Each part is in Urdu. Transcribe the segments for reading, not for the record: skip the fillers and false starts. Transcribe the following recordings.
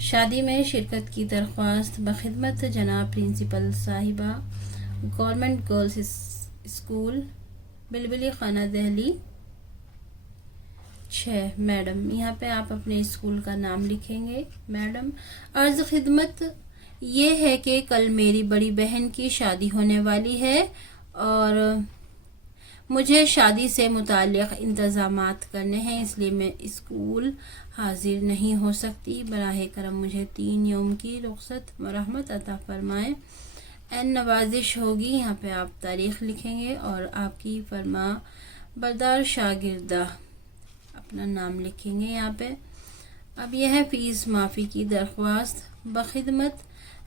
شادی میں شرکت کی درخواست بخدمت جناب پرنسپل صاحبہ، گورنمنٹ گرلز اسکول بلبلی خانہ دہلی 6۔ میڈم، یہاں پہ آپ اپنے اسکول کا نام لکھیں گے۔ میڈم، عرض خدمت یہ ہے کہ کل میری بڑی بہن کی شادی ہونے والی ہے اور مجھے شادی سے متعلق انتظامات کرنے ہیں، اس لیے میں اسکول حاضر نہیں ہو سکتی۔ براہ کرم مجھے 3 یوم کی رخصت مرحمت عطا فرمائیں۔ این نوازش ہوگی، یہاں پہ آپ تاریخ لکھیں گے اور آپ کی فرما بردار شاگردہ اپنا نام لکھیں گے یہاں پہ۔ اب یہ ہے فیس معافی کی درخواست بخدمت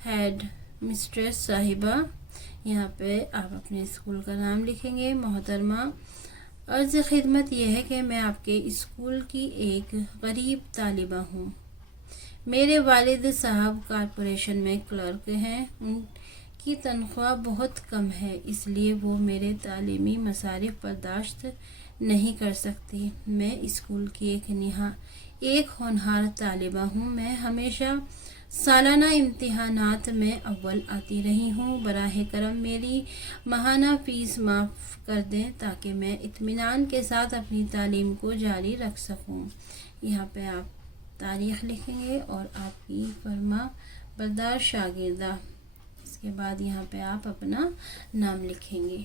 ہیڈ مسٹریس صاحبہ، یہاں پہ آپ اپنے اسکول کا نام لکھیں گے۔ محترمہ، عرض خدمت یہ ہے کہ میں آپ کے اسکول کی ایک غریب طالبہ ہوں۔ میرے والد صاحب کارپوریشن میں کلرک ہیں، ان کی تنخواہ بہت کم ہے، اس لیے وہ میرے تعلیمی مصارف برداشت نہیں کر سکتی۔ میں اسکول کی ایک ہونہار طالبہ ہوں۔ میں ہمیشہ سالانہ امتحانات میں اول آتی رہی ہوں۔ براہ کرم میری ماہانہ فیس معاف کر دیں تاکہ میں اطمینان کے ساتھ اپنی تعلیم کو جاری رکھ سکوں۔ یہاں پہ آپ تاریخ لکھیں گے اور آپ کی فرما بردار شاگردہ، اس کے بعد یہاں پہ آپ اپنا نام لکھیں گے۔